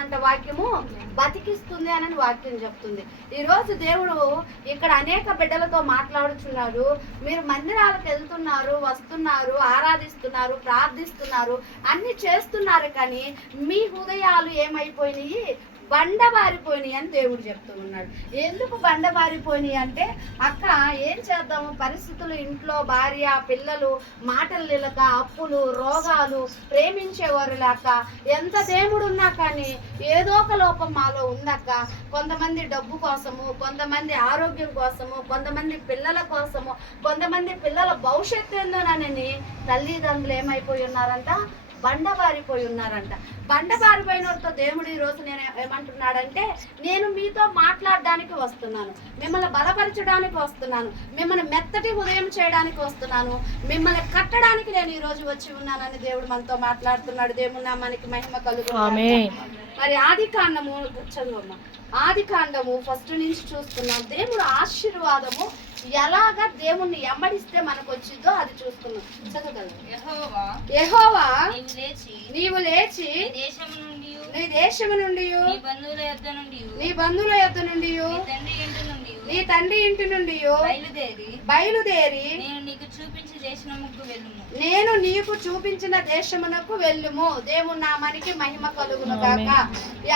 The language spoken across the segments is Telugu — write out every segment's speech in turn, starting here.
చేస్తుందంట వాక్యము, బతికిస్తుంది అని వాక్యం చెప్తుంది. ఈరోజు దేవుడు ఇక్కడ అనేక బిడ్డలతో మాట్లాడుచున్నాడు. మీరు మందిరాలకు వెళ్తున్నారు, వస్తున్నారు, ఆరాధిస్తున్నారు, ప్రార్థిస్తున్నారు, అన్ని చేస్తున్నారు, కానీ మీ హృదయాలు ఏమైపోయినాయి? బండబారిపోయినాయి అని దేవుడు చెప్తూ ఉన్నాడు. ఎందుకు బండబారిపోయినాయి అంటే, అక్క ఏం చేద్దాము, పరిస్థితులు, ఇంట్లో భార్య పిల్లలు, మాటలు లేక, అప్పులు, రోగాలు, ప్రేమించేవారు లేక, ఎంత దేవుడు ఉన్నా కానీ ఏదో ఒక లోపం మాలో ఉందక్క. కొంతమంది డబ్బు కోసము, కొంతమంది ఆరోగ్యం కోసము, కొంతమంది పిల్లల కోసము, కొంతమంది పిల్లల భవిష్యత్తు ఏందోనని తల్లిదండ్రులు ఏమైపోయి ఉన్నారంట? బండబారిపోయి ఉన్నారంట. బండబారిపోయిన వారితో దేవుడు ఈరోజు నేను ఏమంటున్నాడంటే, నేను మీతో మాట్లాడడానికి వస్తున్నాను, మిమ్మల్ని బలపరచడానికి వస్తున్నాను, మిమ్మల్ని మెత్తటి ఉదయం చేయడానికి వస్తున్నాను, మిమ్మల్ని కట్టడానికి నేను ఈరోజు వచ్చి ఉన్నానని దేవుడు మనతో మాట్లాడుతున్నాడు. దేవుడు నామానికి మహిమ కలుగును. మరి ఆదికాండము చదువమ్మ. ఆదికాండము ఫస్ట్ నుంచి చూస్తున్నాం. దేవుడు ఆశీర్వాదము ఎలాగా దేవుణ్ణి ఎమ్మడిస్తే మనకు వచ్చిందో అది చూస్తున్నాం. చదవగలరు. యెహోవా నీవు లేచి నీ దేశము నుండి, నీ బంధువుల యొద్ద నుండి, నీ తండ్రి ఇంటి నుండి బయలుదేరి నేను నీకు చూపించిన దేశమునకు వెళ్ళుము. దేవుని నామానికి మహిమ కలుగును గాక.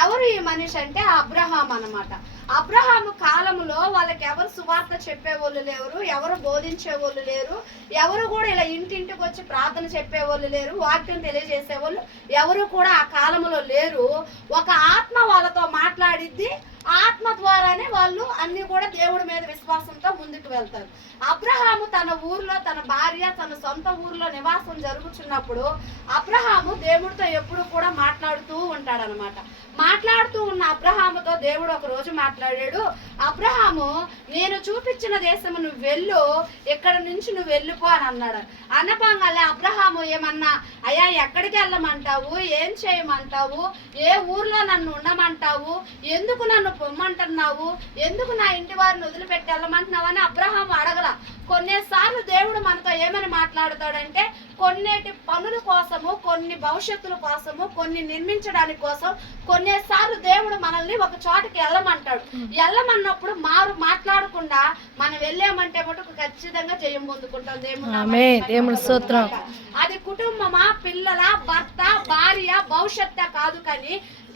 ఎవరు ఈ మనిషి అంటే అబ్రహాం అన్నమాట. అబ్రహాము కాలములో వాళ్ళకి ఎవరు సువార్త చెప్పేవాళ్ళు లేరు, ఎవరు బోధించేవాళ్ళు లేరు, ఎవరు కూడా ఇలా ఇంటింటికి వచ్చి ప్రార్థన చెప్పేవాళ్ళు లేరు, వాక్యం తెలియజేసేవాళ్ళు ఎవరు కూడా ఆ కాలంలో లేరు. ఒక ఆత్మ వాళ్ళతో మాట్లాడిద్ది, ఆత్మ ద్వారానే వాళ్ళు అన్ని కూడా దేవుడి మీద విశ్వాసంతో ముందుకు వెళ్తారు. అబ్రహాము తన ఊర్లో, తన భార్య తన సొంత ఊర్లో నివాసం జరుగుతున్నప్పుడు అబ్రహాము దేవుడితో ఎప్పుడు కూడా మాట్లాడుతూ ఉంటాడనమాట. మాట్లాడుతూ ఉన్న అబ్రహాముతో దేవుడు ఒక రోజు మాట్లాడాడు. అబ్రహాము, నేను చూపించిన దేశము నువ్వు వెళ్ళు, ఇక్కడ నుంచి నువ్వు వెళ్ళిపో అని అన్నాడు. అన్నపాంగాలే అబ్రహాము ఏమన్నా, అయ్యా ఎక్కడికి వెళ్ళమంటావు, ఏం చేయమంటావు, ఏ ఊర్లో నన్ను ఉండమంటావు, ఎందుకు నన్ను పొమ్మంటున్నావు, ఎందుకు నా ఇంటి వారిని వదిలిపెట్టి వెళ్ళమంటున్నావు అని అబ్రహాము అడగల. కొన్నిసార్లు దేవుడు మనతో ఏమని మాట్లాడతాడంటే, కొన్నేటి పనుల కోసము, కొన్ని భవిష్యత్తుల కోసము, కొన్ని నిర్మించడానికి కోసం కొన్నిసార్లు దేవుడు మనల్ని ఒక చోటకి వెళ్ళమంటాడు. వెళ్ళమన్నప్పుడు మాట్లాడకుండా మనం వెళ్ళామంటే మటుకు ఖచ్చితంగా జయం పొందుకుంటాం. దేవుడు స్తోత్రం. అది కుటుంబమా, పిల్లల, భర్త, భార్య, భవిష్యత్తు కాదు, కానీ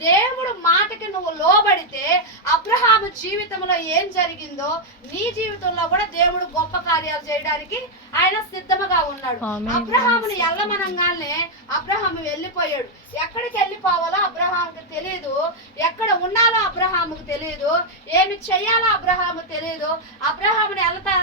దేవుడు మాటకి నువ్వు లోబడితే అబ్రహాము జీవితంలో ఏం జరిగిందో నీ జీవితంలో కూడా దేవుడు గొప్ప కార్యాలు చేయడానికి ఆయన సిద్ధముగా ఉన్నాడు. అబ్రహాముని ఎల్లమనంగానే అబ్రహాము వెళ్ళిపోయాడు. ఎక్కడికి వెళ్ళిపోవాలో అబ్రహాముకి తెలియదు, ఎక్కడ ఉండాలో అబ్రహాముకు తెలియదు, ఏమి చెయ్యాలో అబ్రహాము తెలియదు. అబ్రహాముని వెళ్తా